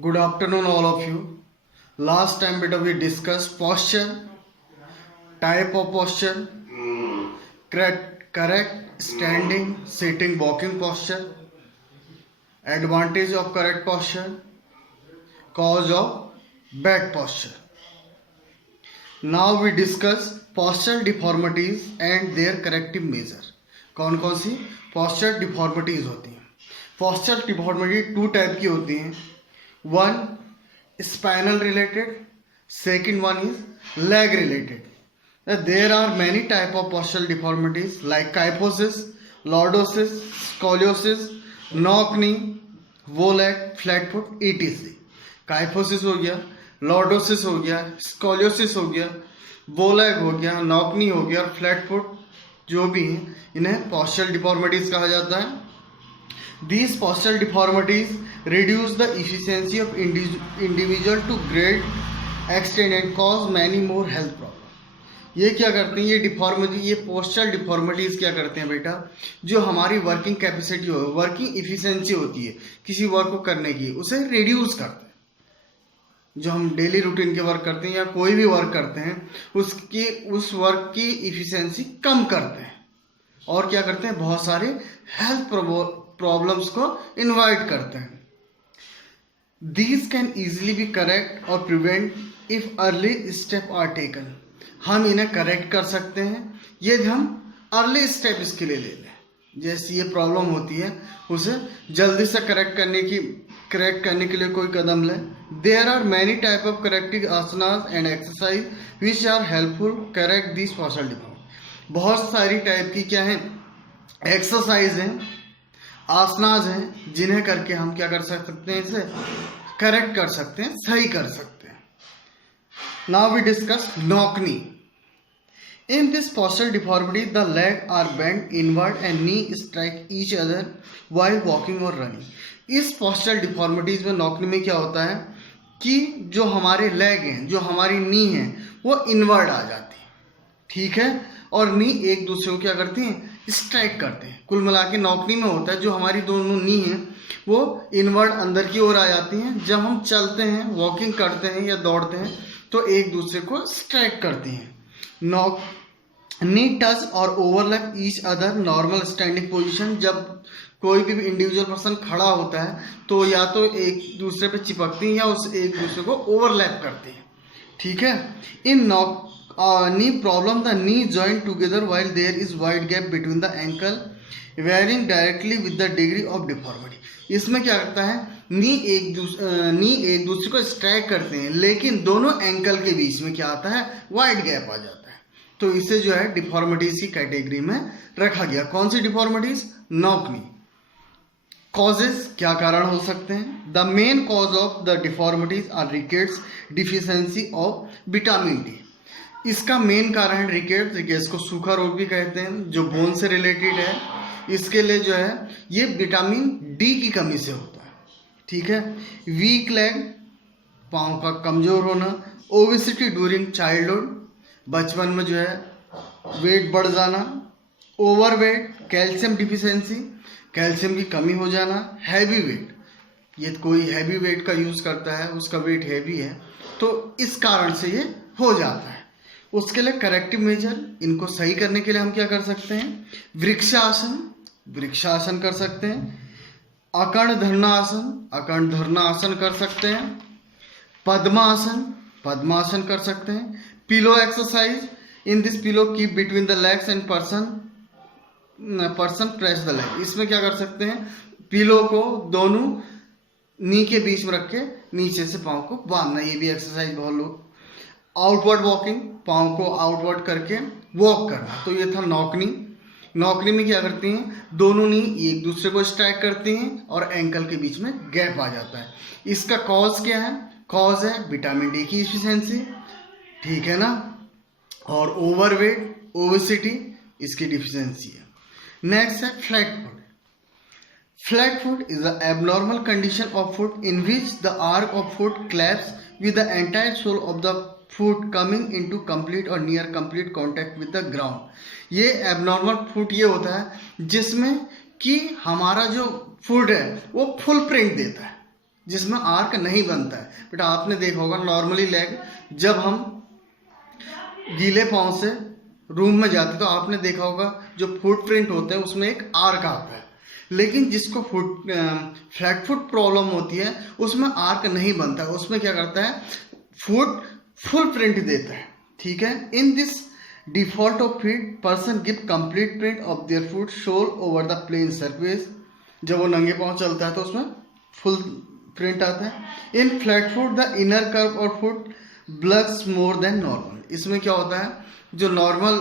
Good afternoon, all of you. Last time beta we discussed posture, type of posture, correct standing, sitting, walking posture, advantage of correct posture, cause of bad posture. Now we discuss postural deformities and their corrective measure. कौन कौन सी postural deformities होती हैं? Postural deformity to type की होती हैं. One spinal related, second one is leg related. There are many type of postural deformities like kyphosis, lordosis, scoliosis, knock knee, bow leg, flat foot, etc. Kyphosis हो गया, lordosis हो गया, scoliosis हो गया, बोलैग हो गया, नॉक नी हो गया और फ्लैट फुट जो भी हैं इन्हें पोस्चरल डिफॉर्मिटीज कहा जाता है. These postural deformities reduce the efficiency of individual to great extent and cause many more health problems. ये क्या करते हैं, ये डिफॉर्मिटी, ये पोस्चरल डिफॉर्मिटीज क्या करते हैं बेटा, जो हमारी वर्किंग कैपेसिटी हो, वर्किंग इफिशिएंसी होती है किसी वर्क को करने की, उसे रिड्यूस करते हैं. जो हम डेली रूटीन के वर्क करते हैं या कोई भी वर्क करते हैं उसकी उस वर्क की इफिशिएंसी कम करते हैं और क्या करते हैं, बहुत सारे हेल्थ प्रॉब्लम्स को इनवाइट करते हैं. These can easily be correct और prevent if early step are taken. हम इन्हें करेक्ट कर सकते हैं यदि हम अर्ली स्टेप इसके लिए ले लें. जैसे ये प्रॉब्लम होती है उसे जल्दी से करेक्ट करने के लिए कोई कदम लें. There are many type of corrective asanas and exercise which are helpful correct this postural deformity. बहुत सारी टाइप की क्या है, एक्सरसाइज हैं, आसनाज हैं, जिन्हें करके हम क्या कर सकते हैं, इसे करेक्ट कर सकते हैं, सही कर सकते हैं. Now we discuss knock knee. In this postural deformity, the legs are bent inward and knee strike each other while walking or running. इस postural deformities में नॉक नी में क्या होता है कि जो हमारे लेग हैं, जो हमारी नी है, वो इनवर्ड आ जाती है, ठीक है, और नी एक दूसरे को क्या करती हैं, स्ट्राइक करते हैं. कुल मिला के नॉक नी में होता है जो हमारी दोनों नी हैं वो इनवर्ड अंदर की ओर आ जाती हैं. जब हम चलते हैं, वॉकिंग करते हैं या दौड़ते हैं तो एक दूसरे को स्ट्राइक करती हैं. नॉक नी टच और overlap each other normal standing position. जब कोई भी इंडिविजुअल पर्सन खड़ा होता है तो या तो एक दूसरे पे चिपकती हैं या उस एक दूसरे को ओवरलैप करती हैं, ठीक है. In knock knee problem the knee join together while there is wide gap between the ankle varying directly with the degree of deformity. इसमें क्या करता है, नी एक दूसरे को स्ट्राइक करते हैं लेकिन दोनों एंकल के बीच में क्या आता है, वाइड गैप आ जाता है. तो इसे जो है डिफॉर्मिटीज की कैटेगरी में रखा गया. कौन सी डिफॉर्मिटीज, नॉक नी. कॉजेस, क्या कारण हो सकते हैं. The main cause of the deformities are rickets deficiency of vitamin D. इसका मेन कारण है रिकेट्स. रिकेट्स को सूखा रोग भी कहते हैं जो बोन से रिलेटेड है. इसके लिए जो है ये विटामिन डी की कमी से होता है, ठीक है. वीक लेग, पाँव का कमजोर होना. ओबेसिटी ड्यूरिंग चाइल्डहुड, बचपन में जो है वेट बढ़ जाना. ओवरवेट, कैल्शियम डिफिशियंसी, कैल्शियम की कमी हो जाना. हैवी वेट, ये कोई हैवी वेट का यूज़ करता है, उसका वेट हैवी है तो इस कारण से ये हो जाता है. उसके लिए करेक्टिव मेजर, इनको सही करने के लिए हम क्या कर सकते हैं, वृक्षासन कर सकते हैं. अकर्ण धरनासन कर सकते हैं. पद्मासन कर सकते हैं. Pillow exercise. In this pillow keep between the legs and person press the leg. इसमें क्या कर सकते हैं, पिलो को दोनों नी के बीच में रख के नीचे से पाँव को बांधना. ये भी एक्सरसाइज बहुत लोग. आउटवर्ड वॉकिंग, पाँव को आउटवर्ड करके वॉक करना. तो ये था नॉकनी. नॉकनी में क्या करती हैं, दोनों नी एक दूसरे को स्ट्राइक करती हैं और एंकल के बीच में गैप आ जाता है. इसका कॉज क्या है, कॉज है विटामिन डी की इफिशियंसी, ठीक है ना, और ओवरवेट, ओबेसिटी, इसकी डिफिशियंसी है. नेक्स्ट है flat foot. Flat foot is the abnormal condition of foot in which the arch of foot collapses with the entire sole of the foot coming into complete और near complete contact with the ground. ये abnormal foot ये होता है जिसमें कि हमारा जो foot है वो फुल प्रिंट देता है, जिसमें आर्क नहीं बनता है। बट आपने देखा होगा नॉर्मली लेग जब हम गीले पाँव से रूम में जाते तो आपने देखा होगा जो फुटप्रिंट होते हैं उसमें एक आर्क आता है। लेकिन जिसको फ्लैट फुट प्रॉब्लम होती है उसमें आर्क नहीं बनता, उसमें क्या करता है फुट फुल प्रिंट देता है। ठीक है, in this default of feet person give complete print of their foot sole over the plain surface. जब वो नंगे पाँव चलता है तो उसमें फुल प्रिंट आता है। In flat foot the inner curve और foot bulges more than normal. इसमें क्या होता है, जो नॉर्मल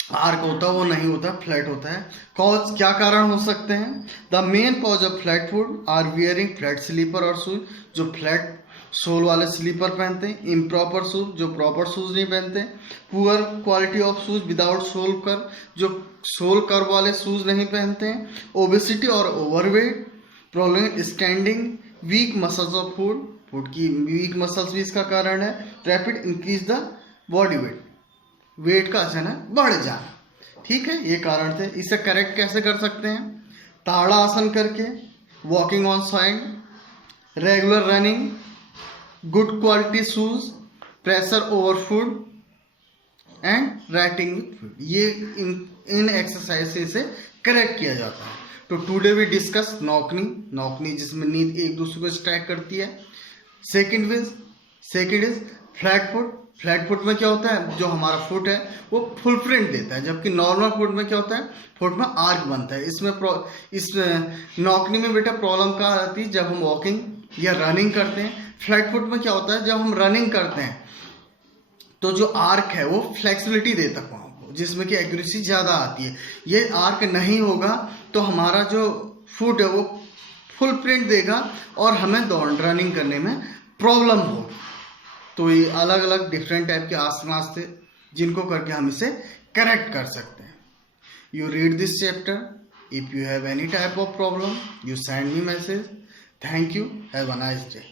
आर्क होता है वो नहीं होता, फ्लैट होता है। कॉज क्या कारण हो सकते हैं? The main cause of flat foot are wearing flat slipper और शूज, जो फ्लैट सोल वाले स्लीपर पहनते हैं, इम्प्रॉपर शूज जो प्रॉपर शूज नहीं पहनते, poor quality of shoes without sole curve जो सोल कर्व वाले शूज नहीं पहनते हैं, ओबेसिटी और overweight, problem standing, weak muscles of foot, foot की वीक मसल्स भी इसका कारण है, rapid increase the body weight, weight का अचानक बढ़ जाना। ठीक है, ये कारण थे। इसे करेक्ट कैसे कर सकते हैं? ताड़ा आसन करके, walking on side, regular running, good quality shoes, pressure over food and writing with food. ये इन एक्सरसाइज से करेक्ट किया जाता है। तो टुडे वी डिस्कस नॉकनी जिसमें नींद एक दूसरे को स्ट्रैक करती है। Second is flat foot. Flat foot में क्या होता है, जो हमारा फुट है वो फुल प्रिंट देता है, जबकि नॉर्मल फुट में क्या होता है, फुट में आर्क बनता है। इस नॉकनी में बेटा प्रॉब्लम क्या आती है, जब हम वॉकिंग या रनिंग करते हैं। फ्लैट फुट में क्या होता है, जब हम रनिंग करते हैं तो जो आर्क है वो फ्लेक्सिबिलिटी देता है पाँव को, जिसमें कि एक्यूरेसी ज़्यादा आती है। ये आर्क नहीं होगा तो हमारा जो फुट है वो फुल प्रिंट देगा और हमें रनिंग करने में प्रॉब्लम होगी। तो ये अलग अलग डिफरेंट टाइप के आसनास थे जिनको करके हम इसे करेक्ट कर सकते हैं। You read this chapter, if you have any type of problem you send me message. Thank you, have a nice day.